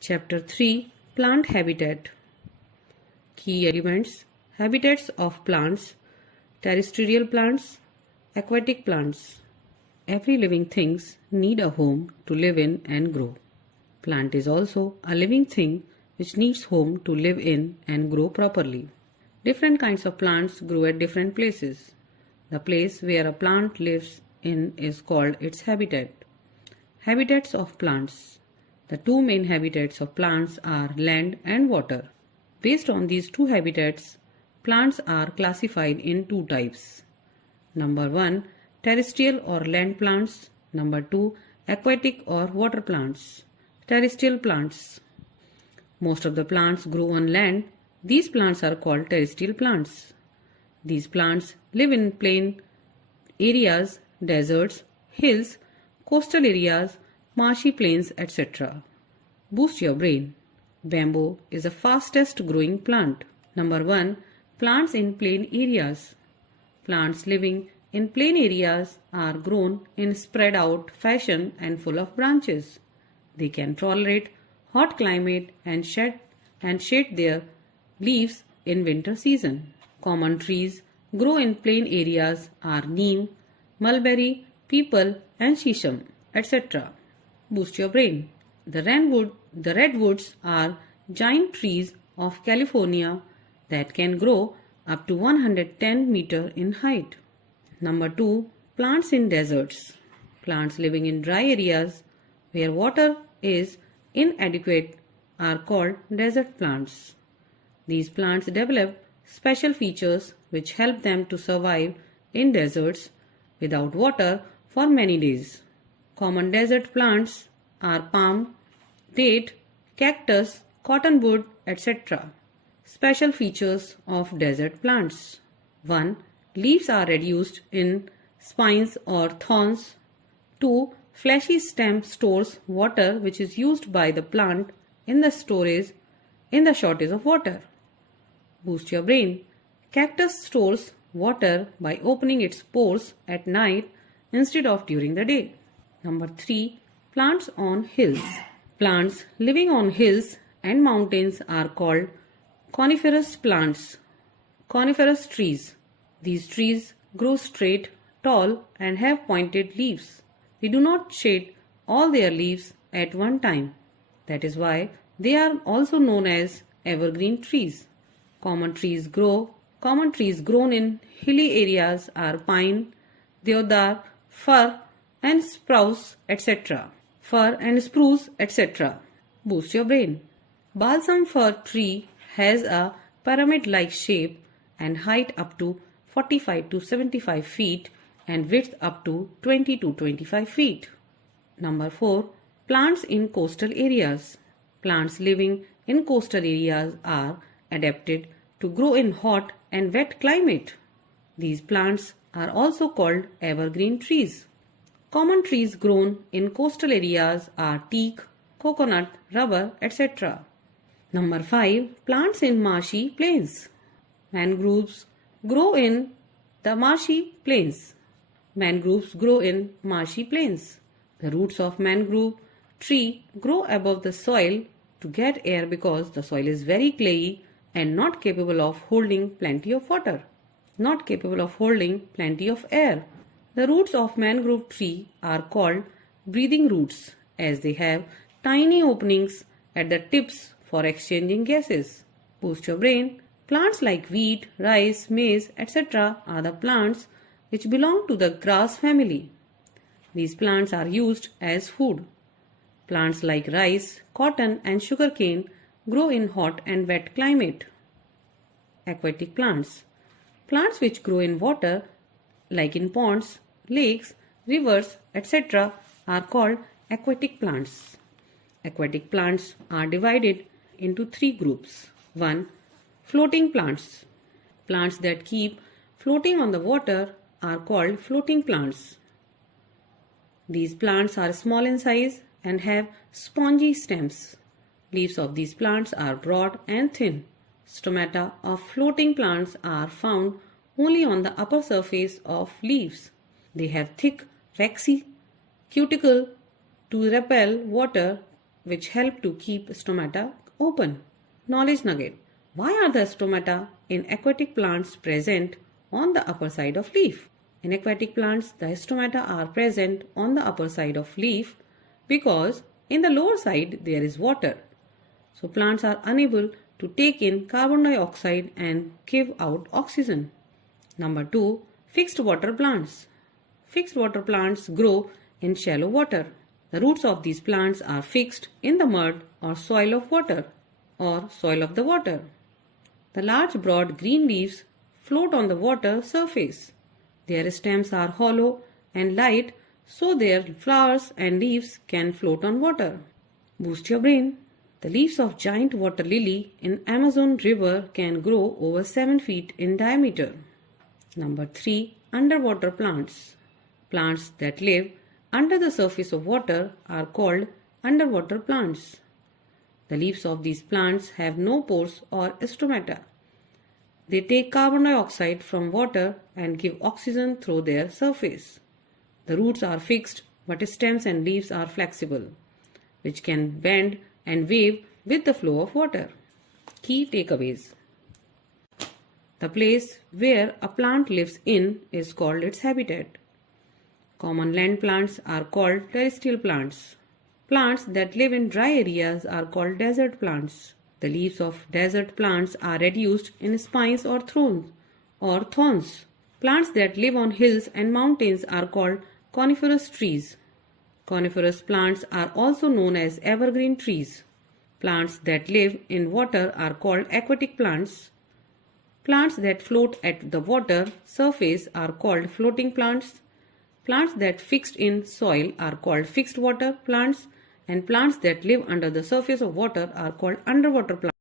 Chapter 3 Plant Habitat. Key elements: habitats of plants, terrestrial plants, aquatic plants. Every living things need a home to live in and grow. Plant is also a living thing which needs home to live in and grow properly. Different kinds of plants grow at different places. The place where a plant lives in is called its habitat. Habitats of plants. The two main habitats of plants are land and water. Based on these two habitats, plants are classified in two types. Number 1, terrestrial or land plants. Number 2, aquatic or water plants. Terrestrial plants. Most of the plants grow on land. These plants are called terrestrial plants. These plants live in plain areas, deserts, hills, coastal areas, marshy plains, etc. Boost your brain. Bamboo is the fastest growing plant. Number 1. Plants in plain areas. Plants living in plain areas are grown in spread out fashion and full of branches. They can tolerate hot climate and shade their leaves in winter season. Common trees grow in plain areas are neem, mulberry, peepal and shisham, etc. Boost your brain. The redwoods are giant trees of California that can grow up to 110 meter in height. Number 2. Plants in deserts. Plants living in dry areas where water is inadequate are called desert plants. These plants develop special features which help them to survive in deserts without water for many days. Common desert plants are palm, date, cactus, cottonwood, etc. Special features of desert plants. 1. Leaves are reduced in spines or thorns. 2. Fleshy stem stores water which is used by the plant in the shortage of water. Boost your brain. Cactus stores water by opening its pores at night instead of during the day. Number 3. Plants on hills. Plants living on hills and mountains are called coniferous plants. Coniferous trees. These trees grow straight, tall and have pointed leaves. They do not shed all their leaves at one time. That is why they are also known as evergreen trees. Common trees grown in hilly areas are pine, deodar, fir and spruce, etc. Boost your brain. Balsam fir tree has a pyramid-like shape and height up to 45 to 75 feet and width up to 20 to 25 feet. Number 4. Plants in coastal areas. Plants living in coastal areas are adapted to grow in hot and wet climate. These plants are also called evergreen trees. Common trees grown in coastal areas are teak, coconut, rubber, etc. Number 5. Plants in marshy plains. Mangroves grow in the marshy plains. Mangroves grow in marshy plains. The roots of mangrove tree grow above the soil to get air because the soil is very clayey and not capable of holding plenty of water, not capable of holding plenty of air. The roots of mangrove tree are called breathing roots as they have tiny openings at the tips for exchanging gases. Boost your brain. Plants like wheat, rice, maize, etc. are the plants which belong to the grass family. These plants are used as food. Plants like rice, cotton and sugarcane grow in hot and wet climate. Aquatic plants. Plants which grow in water like in ponds, lakes, rivers, etc. are called aquatic plants. Aquatic plants are divided into 3 groups. 1. Floating plants. Plants that keep floating on the water are called floating plants. These plants are small in size and have spongy stems. Leaves of these plants are broad and thin. Stomata of floating plants are found only on the upper surface of leaves. They have thick, waxy cuticle to repel water which help to keep stomata open. Knowledge nugget. Why are the stomata in aquatic plants present on the upper side of leaf? In aquatic plants, the stomata are present on the upper side of leaf because in the lower side there is water. So plants are unable to take in carbon dioxide and give out oxygen. Number 2. Fixed water plants. Fixed water plants grow in shallow water. The roots of these plants are fixed in the mud or soil of water or soil of the water. The large broad green leaves float on the water surface. Their stems are hollow and light so their flowers and leaves can float on water. Boost your brain. The leaves of giant water lily in Amazon river can grow over 7 feet in diameter. Number 3. Underwater plants. Plants that live under the surface of water are called underwater plants. The leaves of these plants have no pores or stomata. They take carbon dioxide from water and give oxygen through their surface. The roots are fixed, but stems and leaves are flexible, which can bend and wave with the flow of water. Key takeaways. The place where a plant lives in is called its habitat. Common land plants are called terrestrial plants. Plants that live in dry areas are called desert plants. The leaves of desert plants are reduced in spines or thorns. Plants that live on hills and mountains are called coniferous trees. Coniferous plants are also known as evergreen trees. Plants that live in water are called aquatic plants. Plants that float at the water surface are called floating plants. Plants that fixed in soil are called fixed water plants, and plants that live under the surface of water are called underwater plants.